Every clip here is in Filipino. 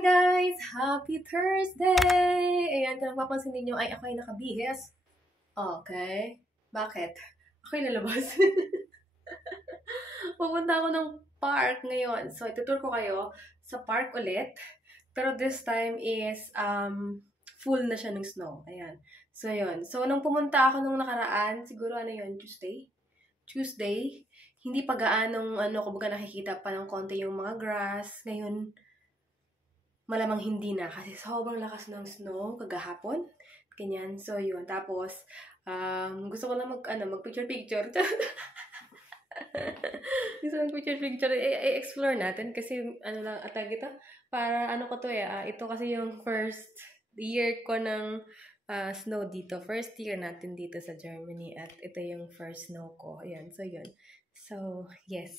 guys! Happy Thursday! Ayan, kung napapansin ninyo ay ako ay nakabihis. Okay. Bakit? Ako'y lalabas. Pupunta ako ng park ngayon. So, itutur ko kayo sa park ulit. Pero this time is full na siya ng snow. Ayan. So, yun. So, nung pumunta ako nung nakaraan, siguro ano yun, Tuesday, hindi pa gaanong kumbaga nakikita pa ng konti yung mga grass. Ngayon, malamang hindi na kasi sobrang lakas ng snow kagahapon. Ganyan. So, yun. Tapos, gusto ko lang mag-picture-picture. Gusto ko mag-picture-picture. I-explore natin kasi, atag ito? Para, ko to ito kasi yung first year ko ng snow dito. First year natin dito sa Germany. At ito yung first snow ko. Ayan. So, yun. So, yes.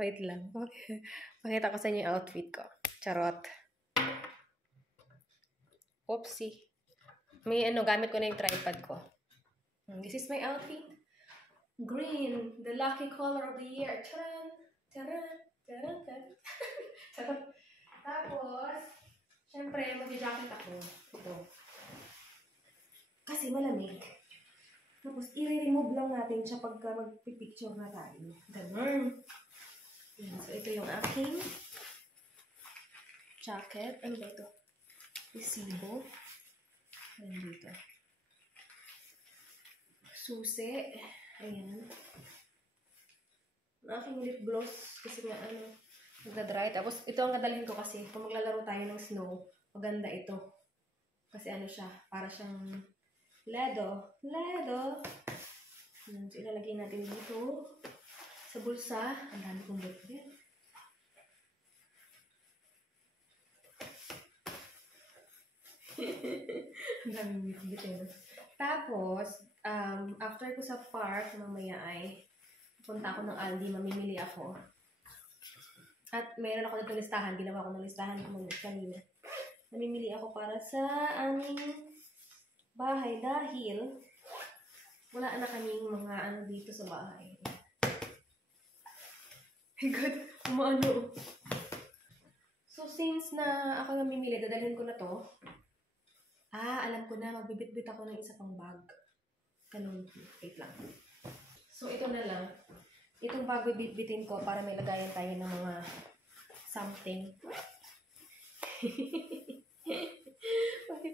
Wait lang. Okay. Pakita ko sa inyo yung outfit ko. Charot. Oopsie. May gamit ko na yung tripod ko. This is my outfit. Green. The lucky color of the year. Charan! Charan! Charan! Charan! Tapos, syempre, mag-jacket ako. Ito. Kasi malamig. Tapos, i-remove lang natin siya pagka mag-picture na tayo. Ganun. So, ito yung aking jacket. Ano ba ito? Resibo. Ayan dito. Susi. Ayan. Ang aking lip gloss. Kasi nga, magdadry. Tapos, ito ang kadalhin ko kasi kung maglalaro tayo ng snow, maganda ito. Kasi siya, para siyang Ledo. Ayan. So, ilalagay natin dito. Sa bulsa. Ang dami kong bitbit. Ang daming bitbit. Tapos, after ko sa park, mamaya ay punta ako ng Aldi, mamimili ako. At mayroon ako dito listahan. Ginawa ko ng listahan kanina. Mamimili ako para sa aming bahay dahil wala na kaming mga dito sa bahay. My God, umaano. So, since na ako namimili, dadalhin ko na to. Alam ko na, magbibit-bit ako ng isa pang bag. Ganun. Wait lang. So, ito na lang. Itong bag bibit-bitin ko para may lagayan tayo ng mga something.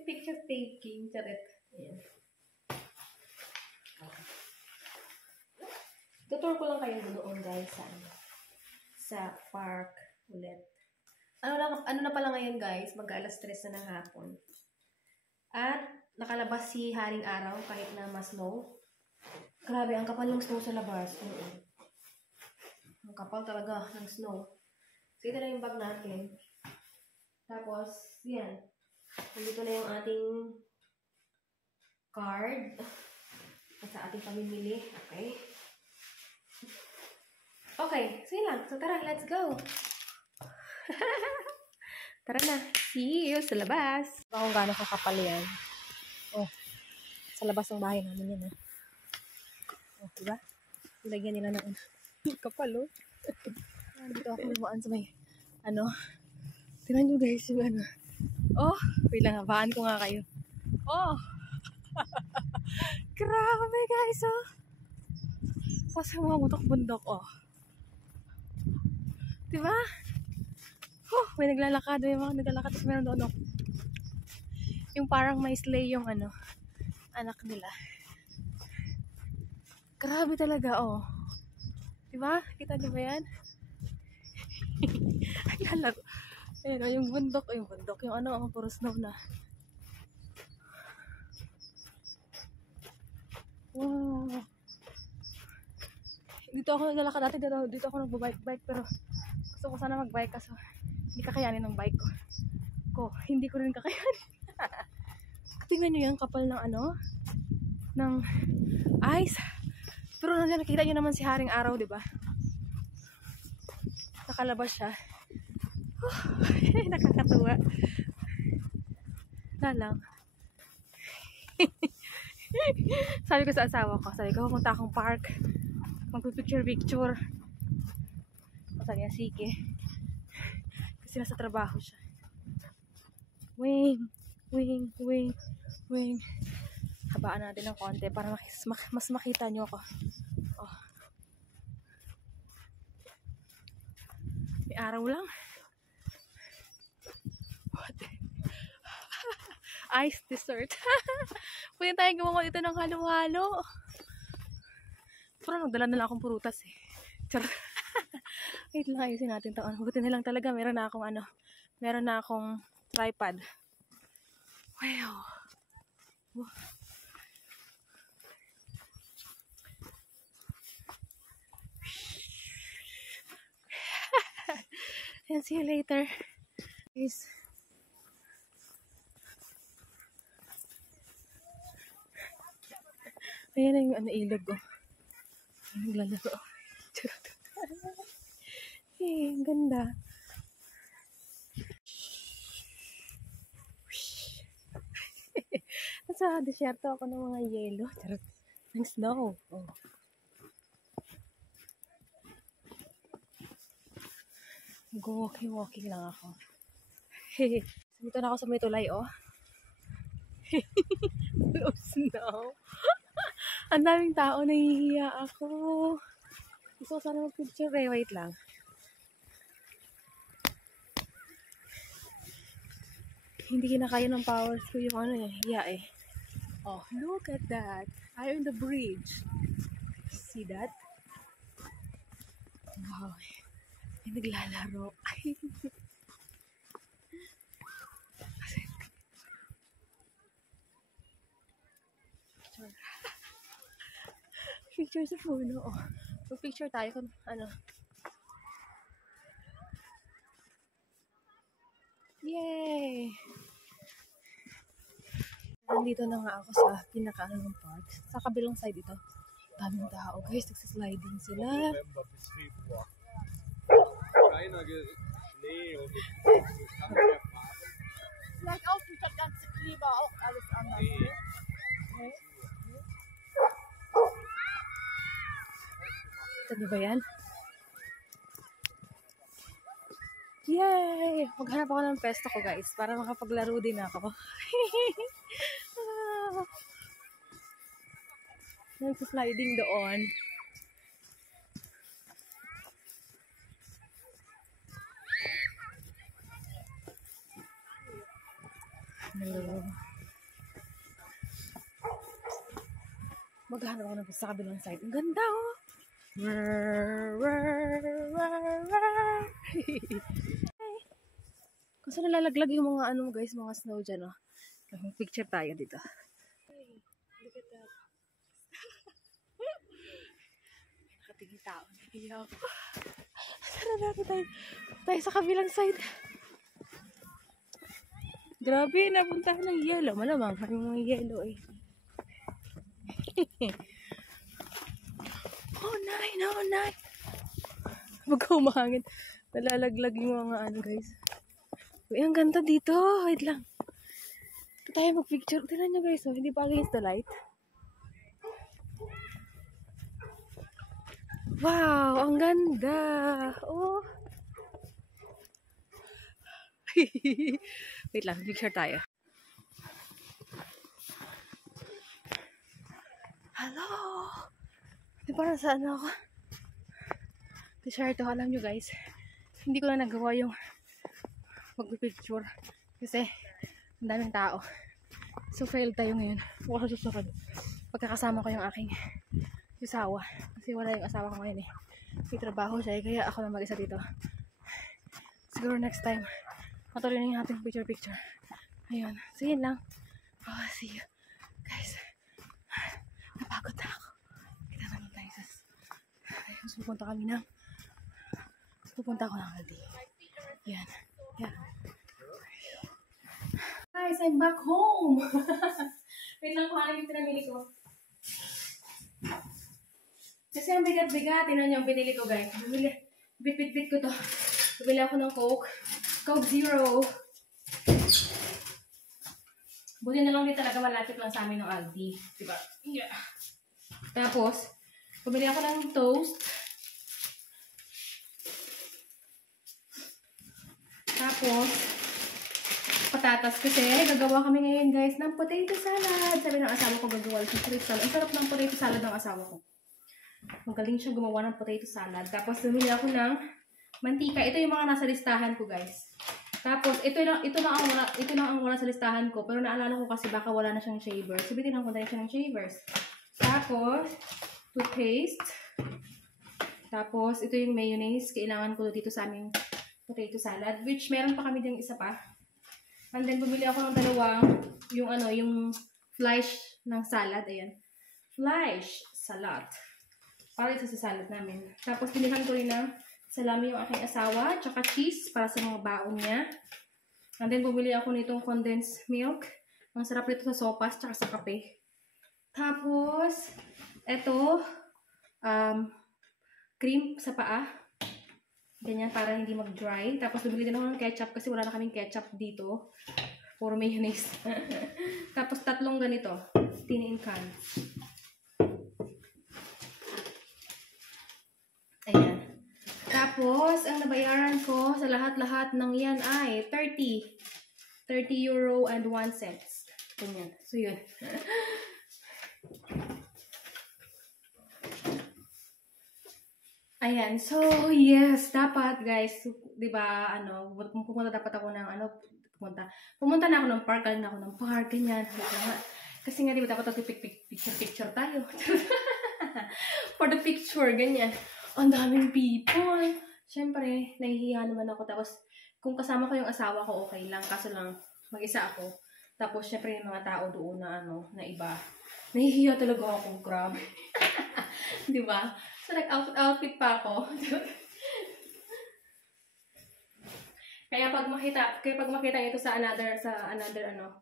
Picture taking. Charit. Ayan. Tutur ko lang kayo doon, guys, sa park ulit. Ano na pala ngayon, guys? Mag-alas 3 na ng hapon. At nakalabas si Haring Araw kahit na mas-snow. Grabe, ang kapal ng snow sa labas. Ang kapal talaga ng snow. So, ito na yung bag natin. Tapos, yan. Nandito na yung ating card. At sa ating pamimili. Okay. Okay, so yun lang. So, tara, let's go. Tara na. See you sa labas. Kung gaano kakapal yan. Oh, sa labas ng bahay namin yan, Oh, diba? Ilagyan nila ng kapal, oh. Dito ako lumaan sa may, tingnan nyo guys yung Oh, wait lang, habaan ko nga kayo. Oh! Grabe guys, oh. Kasi mga bundok, oh. Diba? May naglalakad. May mga naglalakad. Tapos meron doon, yung parang may sleigh yung anak nila. Grabe talaga, oh. Diba? Kita niyo ba yan? Naglalaro. Ayun, yung bundok. Yung puro snow na. Wow. Dito ako naglalakad dati. Dito ako nagbabike. Pero gusto ko sana magbike kaso hindi kakayanin ng bike ko. Hindi ko rin kakayanin. Tingnan nyo yung kapal ng ng ice. Pero nakita nyo naman si Haring Araw, diba? Nakalabas siya. Nakakatuwa. Lang. Sabi ko sa asawa ko, pupunta akong park. Magpipicture. Sabi niya, sige. Kasi nasa trabaho siya. Wing, wing, wing, wing. Habaan natin ng konti para mas makita nyo ako. Oh. May araw lang. What? Ice dessert. Pwede tayong gumawa dito ng halo-halo. Parang nagdala na lang akong prutas eh. Charot. Wait lang, ayusin natin ito. Buti na lang talaga. Meron na akong tripod. Wow. And see you later. Peace. Ayan na yung ilog ko. Naglalaro. Eh, ang ganda. Nasa desierto ako ng mga yelo. Charot. Ng snow. Oh. Walking lang ako. Dito na ako sa may tulay, oh. No snow. Ang daming tao, nahihiya ako. Gusto ko sana mag-picture eh. Wait lang. Hindi kinakaya ng powers ko yung ano eh. Hiya eh. Oh, look at that. I'm on the bridge. See that? Wow. May naglalaro. Ay. Picture sa puno. Oh. Mag-picture tayo kung ano. Yay! Nandito na nga ako sa pinaka ng park. Sa kabilang side ito. Daming tao guys. Nagsasliding sila. Like auch die ganze Klima auch alles anders. Okay. Ito ba yan? Yay! Maghanap ako ng pesta ko guys para makapaglaro din ako. Nagsasliding doon. Hello. Maghanap ako ng pesta sa kabilang side. Ang ganda oh! Kasi nalalaglag yung mga ano guys, mga snow dyan oh. Picture tayo dito. Hey, look at that. Nakatingin tao. Nahiya ako. Sana natin tayo sa kabilang side. Grabe, napuntahan ng yelo. Malamang kami mga yelo eh. Oh, nine. Mag-umangin. Nalalaglag yung mga ano guys. Uy, ang ganda dito. Wait lang. Ito tayo mag-picture. Tignan nyo guys. Oh. Hindi pa against the light. Wow, ang ganda. Oh. Wait lang, picture tayo. Hello. Di ba nasaan ako? T-shirt to, alam nyo guys. Hindi ko na nagawa yung mag-picture. Kasi, ang daming tao. So, fail tayo ngayon. Huwag ako susunod. Pagkakasama ko yung aking asawa. Kasi wala yung asawa ko ngayon eh. May trabaho siya eh. Kaya ako na mag-isa dito. Siguro next time, matuloy na yung ating picture. Ayun. So, yun lang. Oh, see you. Guys, napagod na ako. Kita naman tayo sa... Ayun, pupunta ako ng Aldi. Yan. Yan. Guys, I'm back home! Wait lang, kuhanin yung pinamili ko. Kasi ang bigat-bigat. Tinan niyo ang binili ko, guys. Bit-bit ko to. Bumili ako ng Coke. Coke Zero. Buti na lang din talaga malapit lang sa amin ng Aldi. Diba? Yeah. Tapos, bumili ako ng toast. Tapos, patatas kasi gagawa kami ngayon guys ng potato salad. Sabi ng asawa ko gagawa ng potato salad. Ang sarap ng potato salad ng asawa ko. Magaling siya gumawa ng potato salad. Tapos bumili ako ng mantika. Ito yung mga nasa listahan ko guys. Tapos ito lang ang wala sa listahan ko. Pero naalala ko kasi baka wala na siyang shavers. So bitin ko na siya ng shavers. Tapos toothpaste. Tapos ito yung mayonnaise. Kailangan ko dito sa aming potato salad. Which meron pa kami ding isa pa. And then, bumili ako ng dalawang, yung flash ng salad. Ayan. Flash salad. Para ito sa salad namin. Tapos, bilihan ko rin ng salami yung aking asawa. Tsaka cheese para sa mga baon niya. And then, bumili ako nitong condensed milk. Ang sarap nito sa sopas tsaka sa kape. Tapos, ito, cream sa paa. Ganyan, para hindi mag-dry. Tapos, bumili din ako ng ketchup kasi wala na kaming ketchup dito. Puro mayonnaise. Tapos, 3 ganito. Tin in can. Ayan. Tapos, ang nabayaran ko sa lahat-lahat ng yan ay 30 euro and 1 cents. Ganyan. So, yun. Ayan, so yes, dapat guys, 'di ba, pumunta dapat ako ng pumunta na ako ng park, galing na ako ng park, ganyan. Kasi nga 'di ba dapat picture tayo. For the picture, ganyan. Ang daming people. Siyempre, nahihiya naman ako. Tapos, kung kasama ko yung asawa ko, okay lang. Kaso lang, mag-isa ako. Tapos, siyempre, yung mga tao doon na na iba. Nahihiya talaga ako, grabe. 'Di ba? So, nag-outfit pa ako. Kaya pag makita ito sa another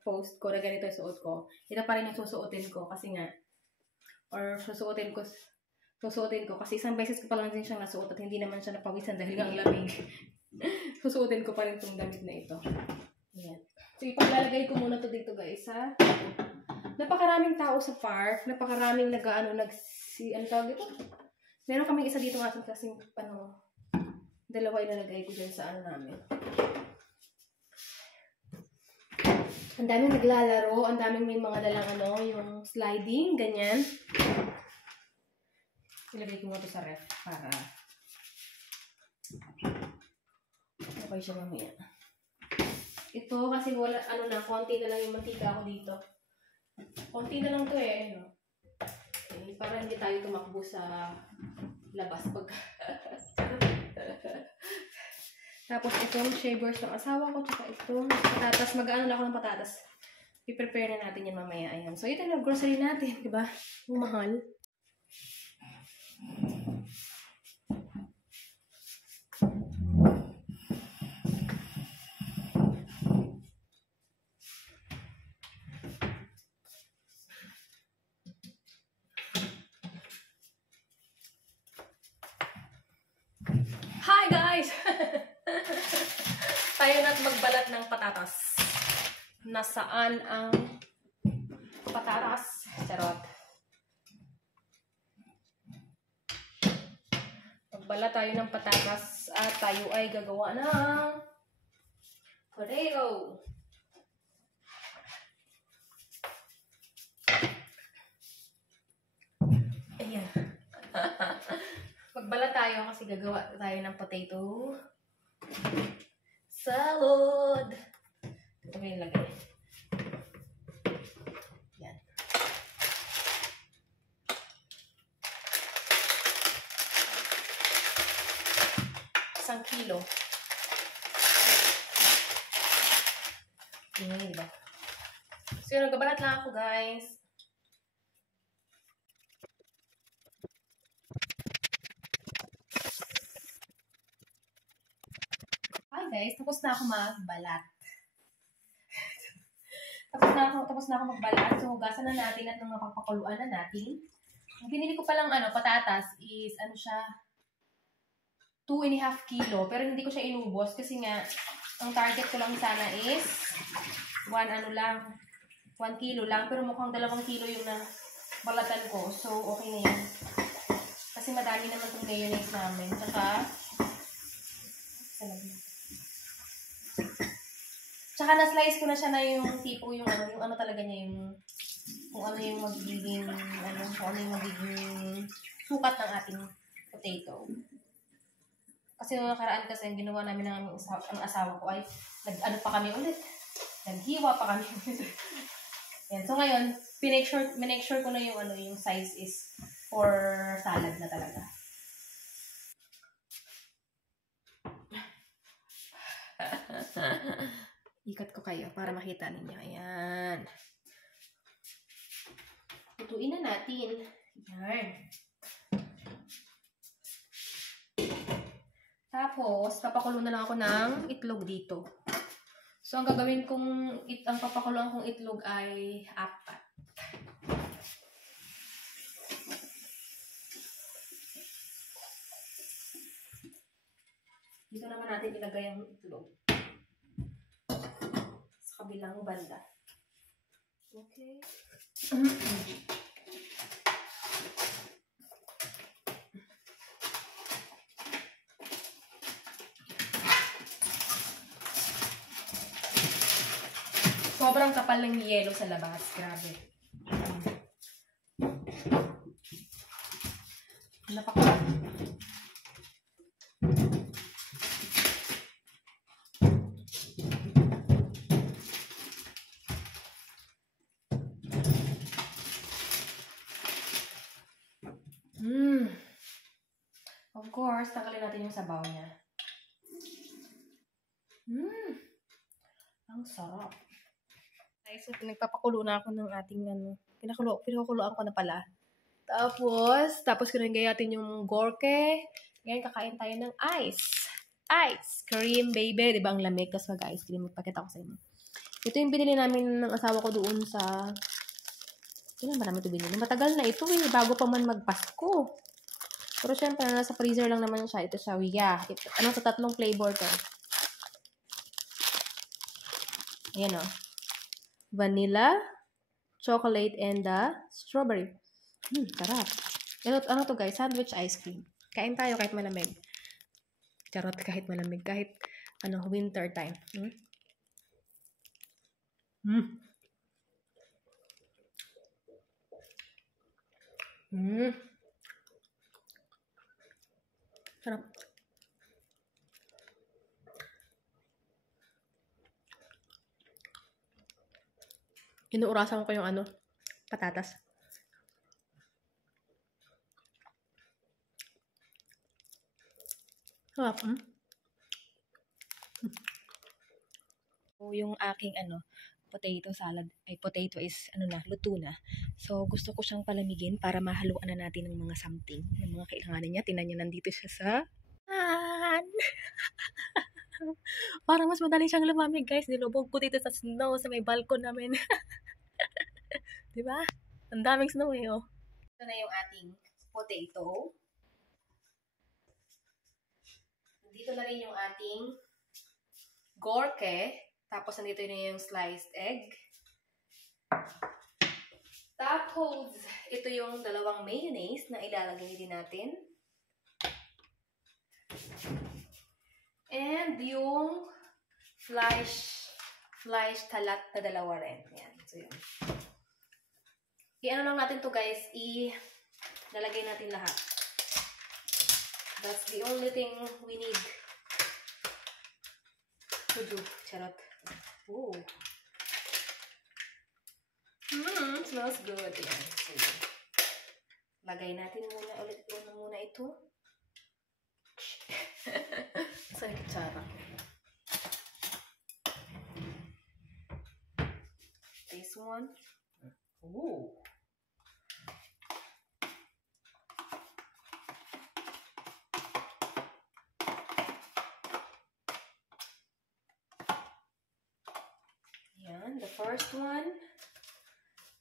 post ko na ganito yung suot ko, ito pa rin yung susuotin ko kasi nga, or susuotin ko kasi isang beses ko pa lang din siyang nasuot at hindi naman siya napawisan dahil ang lamig. Susuotin ko pa rin itong damit na ito. Ayan. So, ipaglalagay ko muna to dito guys, ha? Napakaraming tao sa park, napakaraming ano tawag dito? Meron kaming isa dito nga kasing dalawa ilalagay ko dyan sa namin. Ang daming naglalaro, ang daming may mga dalang yung sliding, ganyan. Ilagay ko mo ito sa ref para okay siya mamaya. Ito kasi wala, konti na lang yung mantika ko dito. Konti na lang to eh, Okay, para hindi tayo tumakbo sa labas pag Tapos itong shavers ng asawa ko, tsaka itong patatas. Mag-ano na ako ng patatas. I-prepare na natin yan mamaya. Ayan. So ito na grocery natin, di ba? Yung mahal. Hi guys! Tayo na't magbalat ng patatas. Nasaan ang patatas? Charot. Magbalat tayo ng patatas at tayo ay gagawa ng potato. Ayan. Magbalat tayo kasi gagawa tayo ng potato salad. Ito ko yung lagay. Yan. Isang kilo. Yan, diba? So, yun, nagbabalat lang ako, guys. Guys, tapos na ako magbalat. tapos na ako magbalat. So, hugasan na natin at nang mapapakuluan na natin. Ang binili ko palang patatas is, siya, 2.5 kilo. Pero hindi ko siya inubos kasi nga, ang target ko lang sana is 1 kilo lang. Pero mukhang 2 kilo yung balatan ko. So, okay na yan. Kasi madami naman itong mayonnaise namin. Tsaka, Tsaka na-slice ko na siya na yung tipo, yung ano talaga niya, yung kung ano yung magiging, kung ano yung magiging sukat ng ating potato. Kasi nung nakaraan kasi, yung ginawa namin ng ang asawa ko ay, nag-ano pa kami ulit. Naghiwa pa kami ulit. Yan. So ngayon, minake sure ko na yung yung size is for salad na talaga. Ikat ko kayo para makita ninyo. Ayan. Lutuin na natin. Ayan. Tapos, papakulo na lang ako ng itlog dito. So, ang gagawin kong, ang papakuluan kong itlog ay 4. Dito naman natin ilagay ang itlog. Sa kabilang banda. Okay. Sobrang kapal ng yelo sa labas. Grabe. Napakapal. Of course, tanggalin natin yung sabaw niya. Ang sarap. Guys, so pinagpapakulo na ako ng ating pinakuluan ko na pala. Tapos kinagayatin yung gorke. Ngayon, kakain tayo ng ice. Ice cream, baby. Diba ang lamig? Tapos mag-ice cream. Magpakita ko sa inyo. Ito yung binili namin ng asawa ko doon sa... Kailan ba namin ito binili? Matagal na ito eh. Bago pa man magpasko. Pero syempre, nasa freezer lang naman siya. Ito siya. Yeah. Sa 3 flavor to. Ayan o. Vanilla, chocolate, and strawberry. Sarap. Ano to guys? Sandwich ice cream. Kain tayo kahit malamig. Charot, kahit malamig. Kahit winter time. Sarap. Inuurasan ko yung patatas. Sarap. Yung aking potato salad, potato is luto na. So, gusto ko siyang palamigin para mahaluan na natin ng mga something, ng mga kailanganin niya. Tingnan niyo, nandito siya sa parang mas madali siyang lumamig, guys. Nilubog ko dito sa snow sa may balkon namin. Diba? Ang daming snow eh, oh. Ito na yung ating potato. Dito na rin yung ating gorke. Tapos, nandito na yung sliced egg. Tapos, ito yung 2 mayonnaise na ilalagay din natin. And yung flash talat na 2 rin. Yan. So, yun. Lang natin to guys. Lalagay natin lahat. That's the only thing we need to do. Charot. Ooh. Smells good. Yan. So, lagay natin muna ito. Saan yung kutsara? This one. Ooh. Yan, the first one.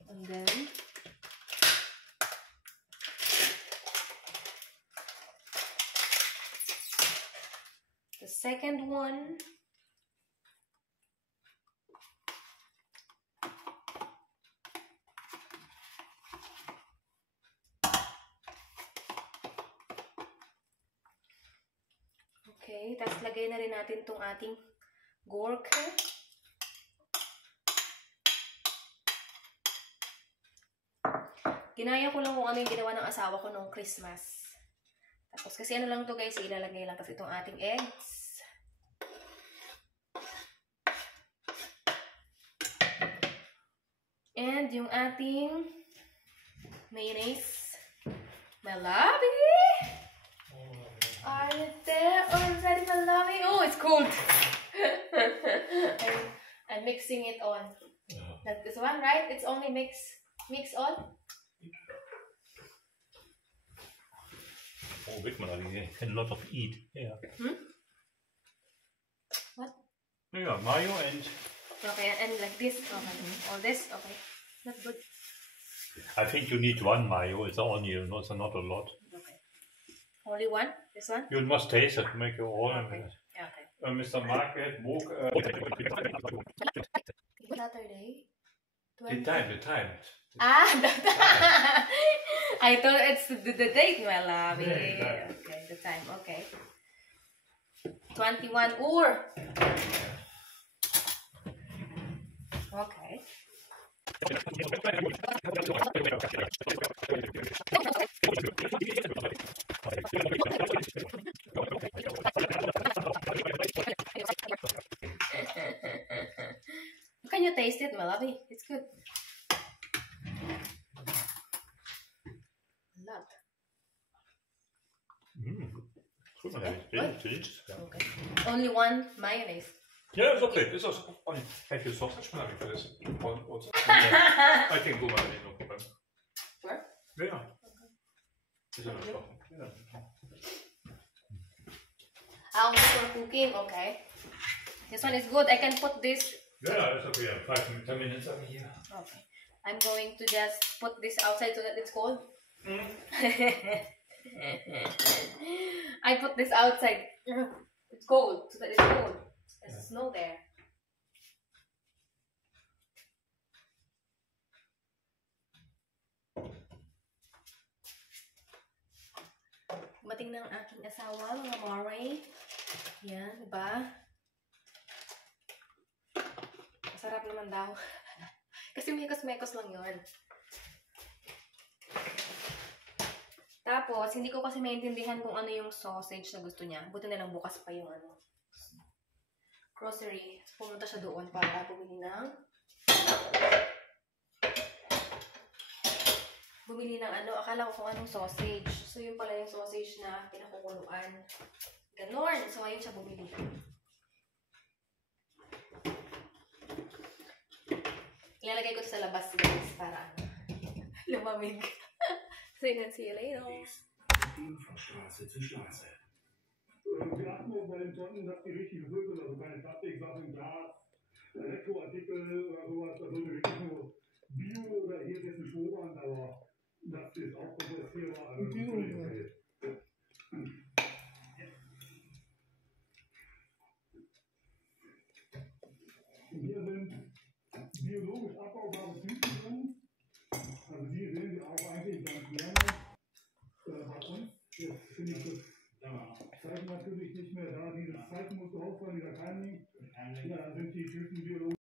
And then the second one. Okay, tapos lagay na rin natin tong ating gorke. Ginaya ko lang kung ano yung ginawa ng asawa ko nung Christmas. Tapos, kasi ano lang to guys, ilalagay lang. Tapos itong ating eggs. And yung ating mayonnaise. My lovey! Are you there already, my lovey? Oh, it's cold! I'm mixing it on. That's this one, right? It's only mix on. Oh, wait, man, a lot of eat. Yeah. What? Yeah, mayo and. Okay, and like this. Okay. All this. Okay. That's good. I think you need one mayo. It's only not a lot. Okay. Only one. This one. You must taste it to make your own. Okay. Okay. Mr. Market book. Saturday. The time. Ah, I thought it's the date, my love. Yeah, Okay, the time. Okay. 21 or. Okay. Can you taste it, my lovey? It's good. A lot. Delicious. Okay. Only one mayonnaise. Yeah, it's okay. It's also only. Have you sausage for this? I can go, man. No problem. Sure? Yeah. Yeah. Only for cooking, okay. This one is good. I can put this. Yeah, it's okay. 10 minutes over here. Okay. I'm going to just put this outside so that it's cold. I put this outside. It's cold, so that it's cold. There's snow there. Dumating na ang aking asawa, mga Mare. Yan, diba? Masarap naman daw. Kasi mekos-mekos lang yun. Tapos, hindi ko kasi maintindihan kung ano yung sausage na gusto niya. Buti na lang bukas pa yung ano. Grocery. Pumunta siya doon para bumili ng ano, akala ko kung anong sausage. So, yun pala yung sausage na pinakukuluan. Ganon. So, ayun siya bumili. Ilalagay ko sa labas guys para ano, lumamig. So, yun, see you later. Von Straße zu Straße. Wir achten uns bei den Tonnen, dass die richtig sind, also keine Plastiksachen, Glas, Elektroartikel oder sowas, also wirklich nur Bio oder hier ist ein Strohband, aber das ist auch kompostierbar. Also okay. Hier sind biologisch abbaubare Tüten drin. Also die sehen Sie auch eigentlich ganz gerne bei uns. Jetzt finde ich das